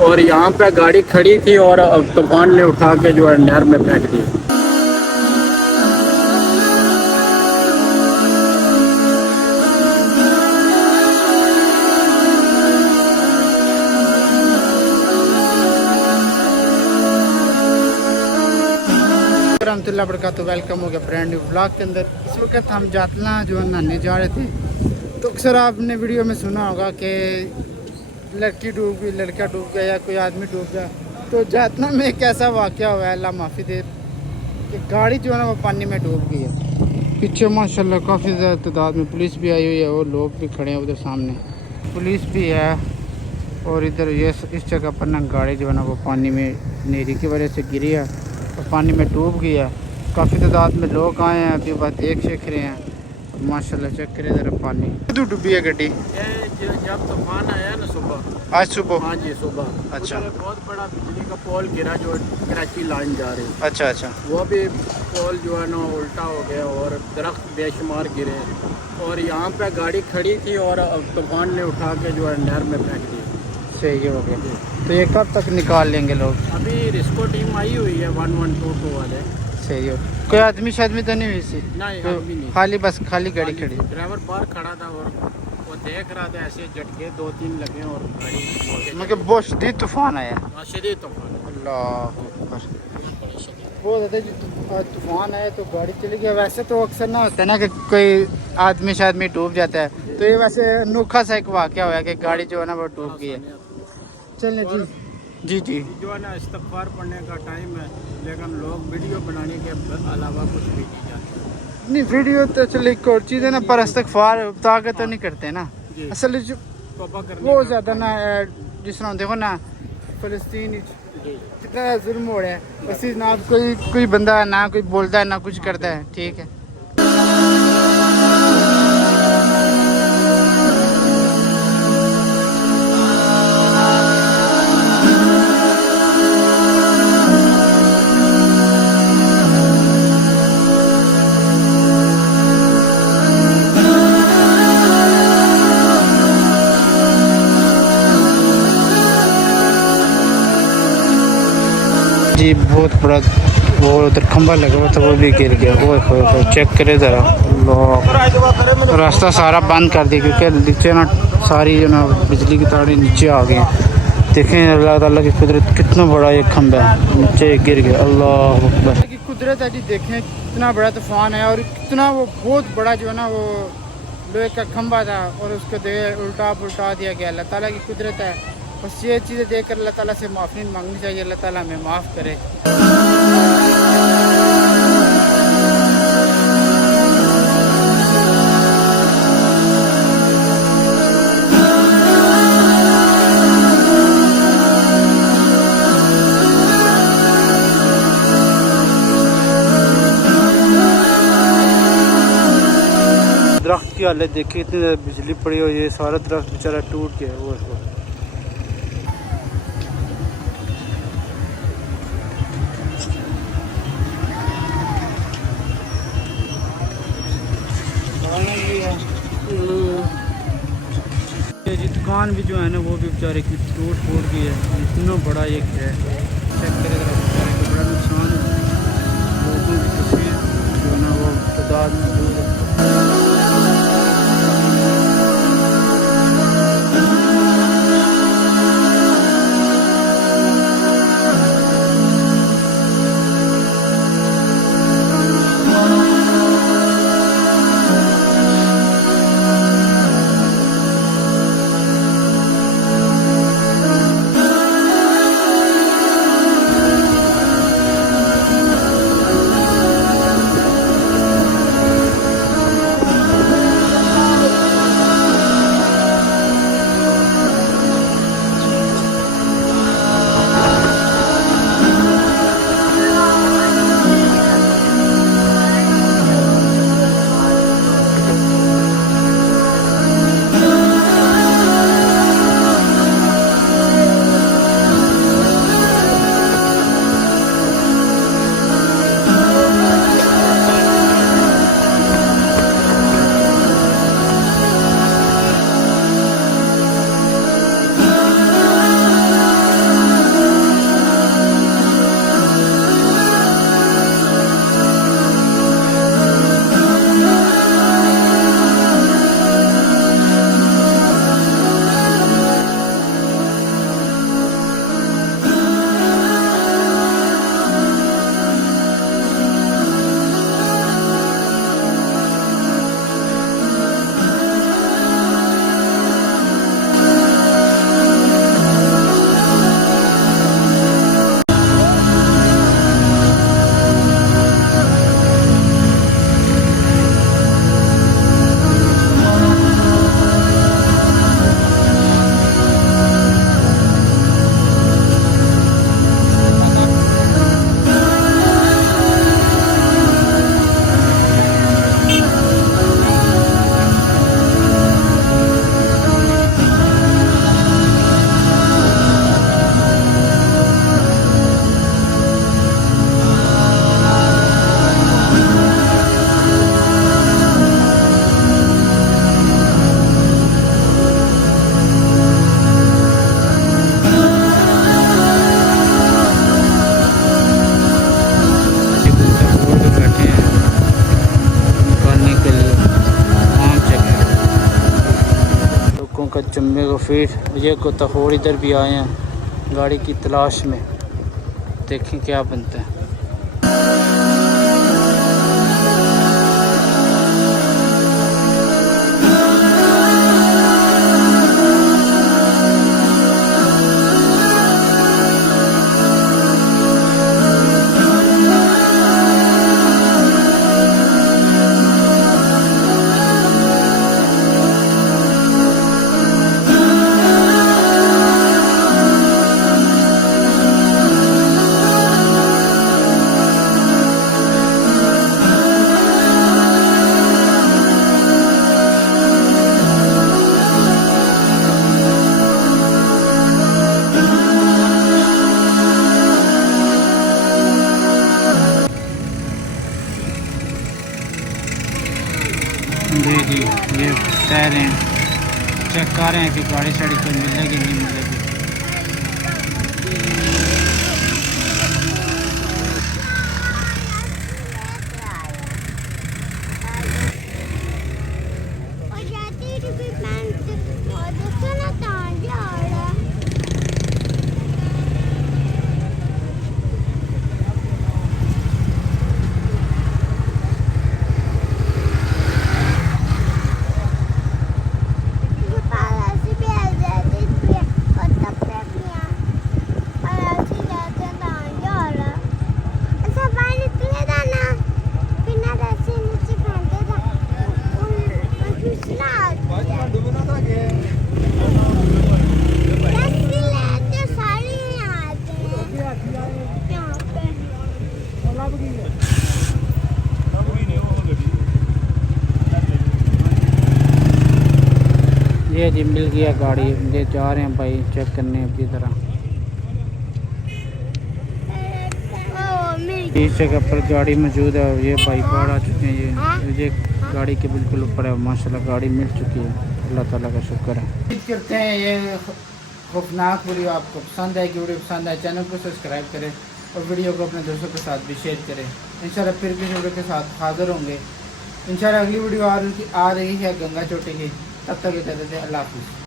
और यहाँ पे गाड़ी खड़ी थी और तूफान ने उठा के जो है नहर में फेंक दी। रहमतुल्लाह बरकातहू। वेलकम हो गया ब्रांड न्यू ब्लॉग के अंदर। इस वक्त हम जातला जो है नहाने जा रहे थे, तो अक्सर आपने वीडियो में सुना होगा कि लड़की डूब गई, लड़का डूब गया या कोई आदमी डूब गया। तो जातना में एक ऐसा वाक़या हुआ है, अल्लाह माफ़ी दे, कि गाड़ी जो है ना वो पानी में डूब गई है। पीछे माशाल्लाह काफ़ी ज़्यादा तादाद में पुलिस भी आई हुई है और लोग भी खड़े हैं, उधर सामने पुलिस भी है। और इधर ये इस जगह पर ना गाड़ी जो है ना वो पानी में नेरी की वजह से गिरी है और पानी में डूब गई है। काफ़ी तादाद में लोग आए हैं, अभी बात देख शेख रहे हैं। माशाल्लाह चेक करे ज़रा पानी कदू डूबी है गड्डी। जब तूफान आया ना सुबह, आज सुबह। हाँ जी सुबह। अच्छा। बहुत बड़ा बिजली का पोल गिरा जो कराची लाइन जा रही। अच्छा अच्छा। वो भी पोल जो है ना उल्टा हो गया और दरख्त बेशुमार गिरे और यहाँ पे गाड़ी खड़ी थी और तूफान ने उठा के जो है नहर में फेंक दी। सही हो गया। तो ये कब तक निकाल लेंगे लोग? अभी रिस्को टीम आई हुई है 1122 वाले। सही हो। कोई आदमी शादमी तो नहीं हुई सी? नहीं, तो आदमी नहीं। खाली बस खाली गाड़ी खड़ी। ड्राइवर बाहर खड़ा था और वो देख रहा था, ऐसे झटके 2-3 लगे और गाड़ी मतलब बहुत शदीद तूफान आया। शदीद तूफान। अल्लाह अकबर। बहुत ज़्यादा तूफान आया तो गाड़ी चली गई। वैसे तो अक्सर ना होता है ना कि कोई आदमी शादमी डूब जाता है, तो ये वैसे अनोखा सा एक वाक़या हुआ है कि गाड़ी जो है ना वो डूब गई है। चलिए जी जी। जो है ना इस्तग़फ़ार पढ़ने का टाइम है, लेकिन लोग वीडियो बनाने के अलावा कुछ भी नहीं जानते। नहीं, वीडियो तो चलो एक और चीज़ है ना, पर इस्तग़फ़ार ताकत तो नहीं करते ना असल जो वो ज़्यादा ना। जिस तरह देखो ना फ़लस्तीन कितना जुल्म हो रहा है, उसी ना कोई बंदा ना कोई बोलता है ना कुछ करता है। ठीक है। जी बहुत बड़ा वो उधर खंभा लगा हुआ था, वो भी गिर गया। वो चेक करे ज़रा। रास्ता सारा बंद कर दिया क्योंकि नीचे ना सारी जो ना बिजली की तारें नीचे आ गई। देखें अल्लाह ताला की कुदरत, कितना बड़ा ये खंभा है, नीचे गिर गया। अल्लाह अकबर की कुदरत है जी। देखें कितना बड़ा तूफान है और कितना वो बहुत बड़ा जो है ना वो लोहे का खंभा था और उसको उल्टा पुल्टा दिया गया। अल्लाह ताला की कुदरत है। बस ये चीज़ें देख कर अल्लाह ताला से माफ़ी मांगनी चाहिए, अल्लाह ताला हमें माफ़ करे। दरख्त की हालत देखिए, इतनी ज़्यादा बिजली पड़ी हुई है, सारा दरख्त बेचारा टूट गया। वो जी दुकान भी जो है ना वो भी बेचारे की टूट फूट गई है। इतना बड़ा ये है, चेक करें बेचारे को बड़ा नुकसान है। लोगों की तस्वीर जो है ना वो तादाद मौजूद है। फिर ये को तो और इधर भी आए हैं गाड़ी की तलाश में, देखें क्या बनता है। जी ये कह रहे हैं, चेक कर रहे हैं कि गाड़ी शाड़ी कोई मिलेगी नहीं मिलेगी। ये जी मिल गया गाड़ी, ये जा रहे हैं भाई चेक करने अपनी तरह। इस जगह पर गाड़ी मौजूद है और ये भाई बाहर आ चुके हैं। ये गाड़ी के बिल्कुल ऊपर है, माशाल्लाह गाड़ी मिल चुकी है, अल्लाह ताला का शुक्र है। उम्मीद करते हैं ये खौफनाक वीडियो आपको पसंद आएगी। वीडियो पसंद आए चैनल को सब्सक्राइब करें और वीडियो को अपने दोस्तों के साथ भी शेयर करें। इंशाल्लाह फिर किसी वीडियो के साथ हाजिर होंगे। इंशाल्लाह अगली वीडियो आ रही है गंगा चोटी की, तब तक कहते थे अल्लाह हाफिज़।